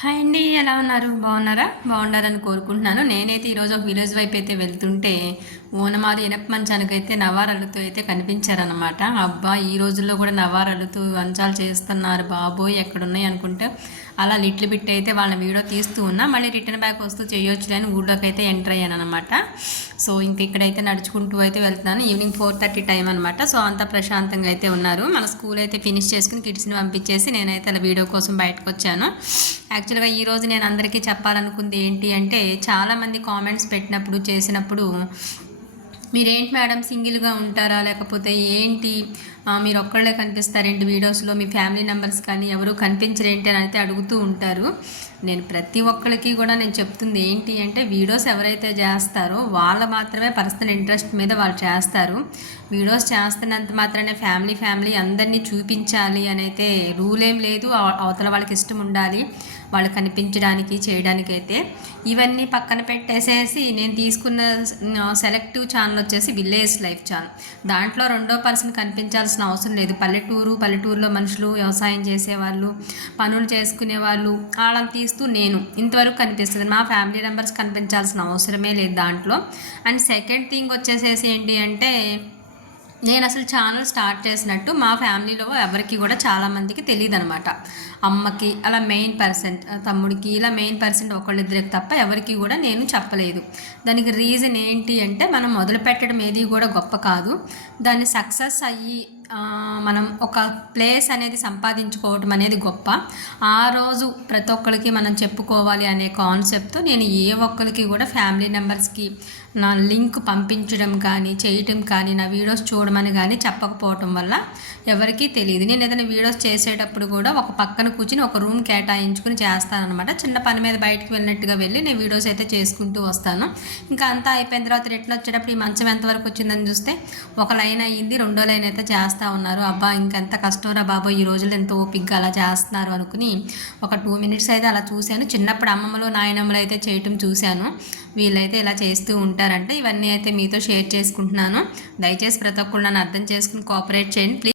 Hi అండి, ఎలా ఉన్నారు? బాగున్నారా? బాగున్నారని కోరుకుంటున్నాను. నేనైతే ఈరోజు ఒక విలేజ్ వైపు అయితే వెళ్తుంటే ఓనమాలు ఇనప మంచానికైతే నవారలుతూ అయితే కనిపించారనమాట. అబ్బా, ఈ రోజుల్లో కూడా నవారలుతూ వంచాలు చేస్తున్నారు బాబోయ్, ఎక్కడున్నాయి అనుకుంటే అలా లిట్లు బిట్టి అయితే వాళ్ళ వీడియో తీస్తూ ఉన్నా. మళ్ళీ రిటర్న్ బ్యాక్ వస్తూ చేయొచ్చు అని ఊళ్ళోకి అయితే ఎంటర్ అయ్యాను అనమాట. సో ఇంక ఇక్కడైతే నడుచుకుంటూ అయితే వెళ్తున్నాను. ఈవినింగ్ 4:30 టైం అనమాట. సో అంతా ప్రశాంతంగా అయితే ఉన్నారు. మన స్కూల్ అయితే ఫినిష్ చేసుకుని కిడ్స్ని పంపించేసి నేనైతే అలా వీడియో కోసం బయటకు వచ్చాను. యాక్చువల్గా ఈరోజు నేను అందరికీ చెప్పాలనుకుంది ఏంటి అంటే, చాలామంది కామెంట్స్ పెట్టినప్పుడు చేసినప్పుడు మీరేంటి మేడం సింగిల్గా ఉంటారా, లేకపోతే ఏంటి మీరు ఒక్కళ్ళే కనిపిస్తారేంటి వీడియోస్లో, మీ ఫ్యామిలీ మెంబర్స్ కానీ ఎవరు కనిపించరేంటి అని అయితే అడుగుతూ ఉంటారు. నేను ప్రతి ఒక్కరికి కూడా నేను చెప్తుంది ఏంటి అంటే, వీడియోస్ ఎవరైతే చేస్తారో వాళ్ళు మాత్రమే పర్సనల్ ఇంట్రెస్ట్ మీద వాళ్ళు చేస్తారు. వీడియోస్ చేస్తున్నంత మాత్రమే ఫ్యామిలీ అందరినీ చూపించాలి అని అయితే రూల్ ఏం లేదు. అవతల వాళ్ళకి ఇష్టం ఉండాలి వాళ్ళు కనిపించడానికి చేయడానికి అయితే. ఇవన్నీ పక్కన పెట్టేసేసి నేను తీసుకున్న సెలెక్టివ్ ఛానల్ వచ్చేసి విలేజ్ లైఫ్ ఛానల్. దాంట్లో రెండో పర్సన్ కనిపించాల్సిన అవసరం లేదు. పల్లెటూరులో మనుషులు, వ్యవసాయం చేసేవాళ్ళు, పనులు చేసుకునే వాళ్ళు వాళ్ళని తీస్తూ నేను ఇంతవరకు కనిపిస్తుంది. మా ఫ్యామిలీ మెంబర్స్ కనిపించాల్సిన అవసరమే లేదు దాంట్లో. అండ్ సెకండ్ థింగ్ వచ్చేసేసి ఏంటి అంటే, నేను అసలు ఛానల్ స్టార్ట్ చేసినట్టు మా ఫ్యామిలీలో ఎవరికి కూడా చాలామందికి తెలియదు అనమాట. అమ్మకి అలా మెయిన్ పర్సెంట్, తమ్ముడికి ఇలా మెయిన్ పర్సెంట్ ఒకళ్ళిద్దరికి తప్ప ఎవరికి కూడా నేను చెప్పలేదు. దానికి రీజన్ ఏంటి అంటే, మనం మొదలు పెట్టడం ఏది కూడా గొప్ప కాదు, దాన్ని సక్సెస్ అయ్యి మనం ఒక ప్లేస్ అనేది సంపాదించుకోవడం అనేది గొప్ప. ఆ రోజు ప్రతి ఒక్కరికి మనం చెప్పుకోవాలి అనే కాన్సెప్ట్తో నేను ఏ ఒక్కరికి కూడా ఫ్యామిలీ మెంబర్స్కి నా లింక్ పంపించడం కానీ చేయటం కానీ నా వీడియోస్ చూడమని కానీ చెప్పకపోవటం వల్ల ఎవరికీ తెలియదు. నేను ఏదైనా వీడియోస్ చేసేటప్పుడు కూడా ఒక పక్కన కూర్చుని ఒక రూమ్ కేటాయించుకుని చేస్తానన్నమాట. చిన్న పని మీద బయటకు వెళ్ళినట్టుగా వెళ్ళి నేను వీడియోస్ అయితే చేసుకుంటూ వస్తాను. ఇంకా అంతా అయిపోయిన తర్వాత రిటర్న్ వచ్చేటప్పుడు ఈ మంచం ఎంతవరకు వచ్చిందని చూస్తే ఒక లైన్ అయ్యింది, రెండో లైన్ అయితే చేస్తూ ఉన్నారు. అబ్బా, ఇంకెంత కష్టంరా బాబో, ఈ రోజులు ఎంత ఓపిక్గా అలా చేస్తున్నారు అనుకుని ఒక 2 మినిట్స్ అయితే అలా చూశాను. చిన్నప్పుడు అమ్మమ్మలు నాయనమ్మలు అయితే చేయటం చూశాను. వీళ్ళైతే ఇలా చేస్తూ ఉంటారంటే ఇవన్నీ అయితే మీతో షేర్ చేసుకుంటున్నాను. దయచేసి ప్రతి ఒక్కరు నన్ను అర్థం చేసుకుని కోఆపరేట్ చేయండి ప్లీజ్.